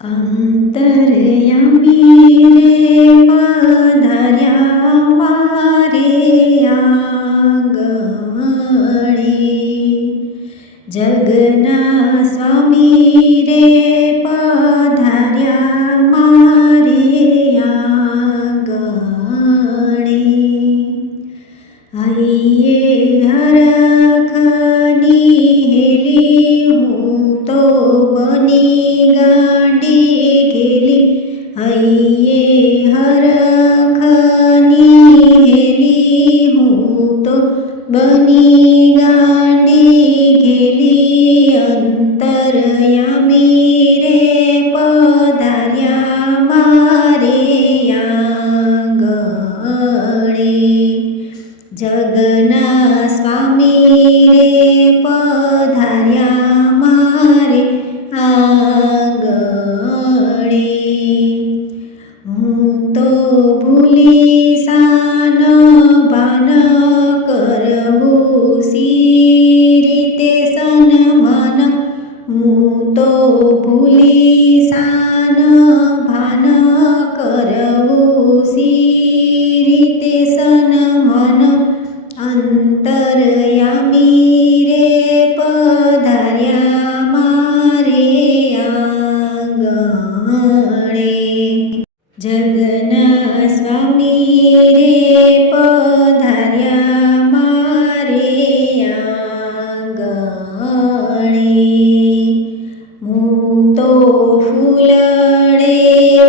અંતરયામી રે પધાર્યા મારે આંગણે, જગના સ્વામી રે પધાર્યા મારે આંગણે. હૈયે હરખની હેલી હું તો બની ગાંડી ઘેલી. હૈયે હરખની હેલી હું તો બની ગાંડી ઘેલી. અંતરયામી રે પધાર્યા મારે આંગણે, જગના સ્વામી રે પધાર્યા મારે આંગણે. હું તો ભૂલી સાન ભાન કરવું સી રીતે સન્માન. હું તો ભૂલી સાન ભાન કરવું સી રીતે સન્માન. અંતરયામી રે પધાર્યા મારે આંગણે, જગના સ્વામી રે પધાર્યા મારે આંગણે. હું તો ફૂલડે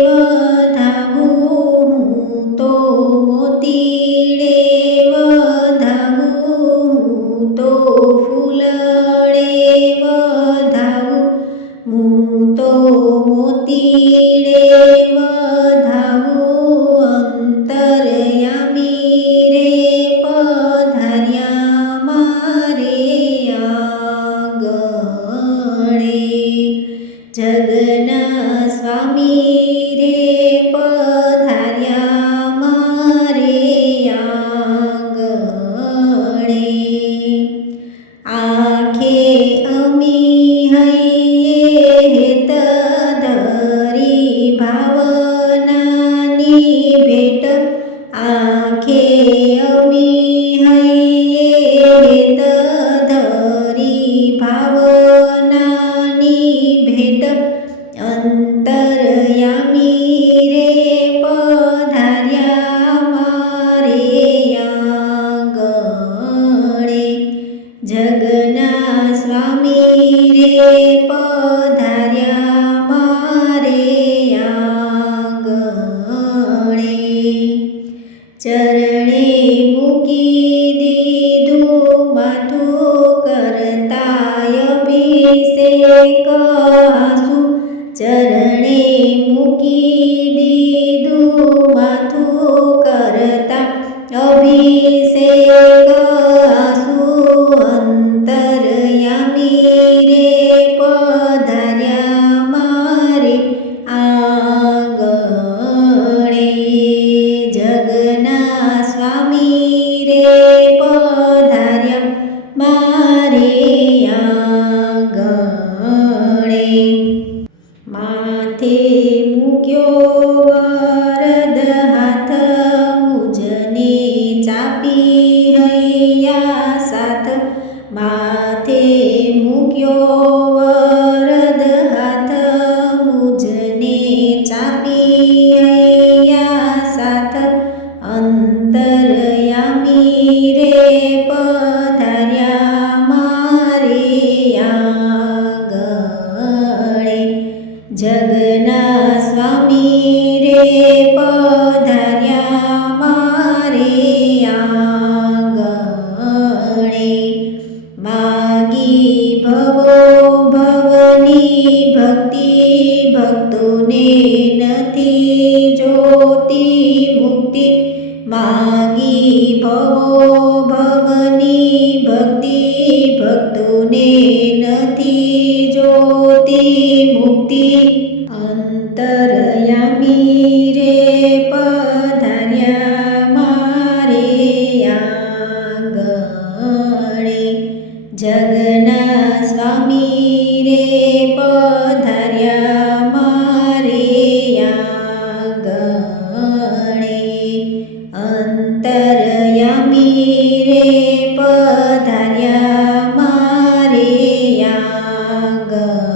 વધાવું, હું તો મોતીડે વધાવું, હું તો ફૂલડે વધાવું, હું તો મોતીડે વધાવું. અંતરયામી રે પધાર્યા મારે આંગણે, જગના સ્વામી રે પધાર્યા મારે આંગણે. આંખે અમી હૈયે હેત ધરી ભાવનાની ભેટ. આંખે અમી હૈયે હેત ધરી ભાવનાની ભેટ. અંતરયામી રે પધાર્યા મારે આંગણે, જગના સ્વામી રે પધાર્યા મારે આંગણે. ચરણે મૂકી દીધું માથું કરતા અભિષેક આસુ. ચરણે મૂકી દીધું માથું કરતા અભિષેક આસુ. અંતરયામી રે પધાર્યા મારે આંગણે, જગના સ્વામી રે પધાર્યા મારે આંગણે. માથે મૂક્યો વરદ હાથ, મુજને ચાપી હૈયા સાથ. માથે મૂક્યો વરદ હાથ, મુજને ચાપી હૈયા સાથ. અંતરયામી રે પધાર્યા મારે આંગણે, જગના સ્વામી રે પધાર્યા મારે આંગણે. માગી ભવો ભવની ભક્તિ, ભક્તોને નથી જોતી મુક્તિ. માગી ભવો ભવની ભક્તિ, ભક્તોને નથી જોતી મુક્તિ. અંતરયામી રે પધાર્યા મારે આંગણે, જગના સ્વામી રે પધાર્યા અંતરયામી રે પધાર્યા મારે આંગણે.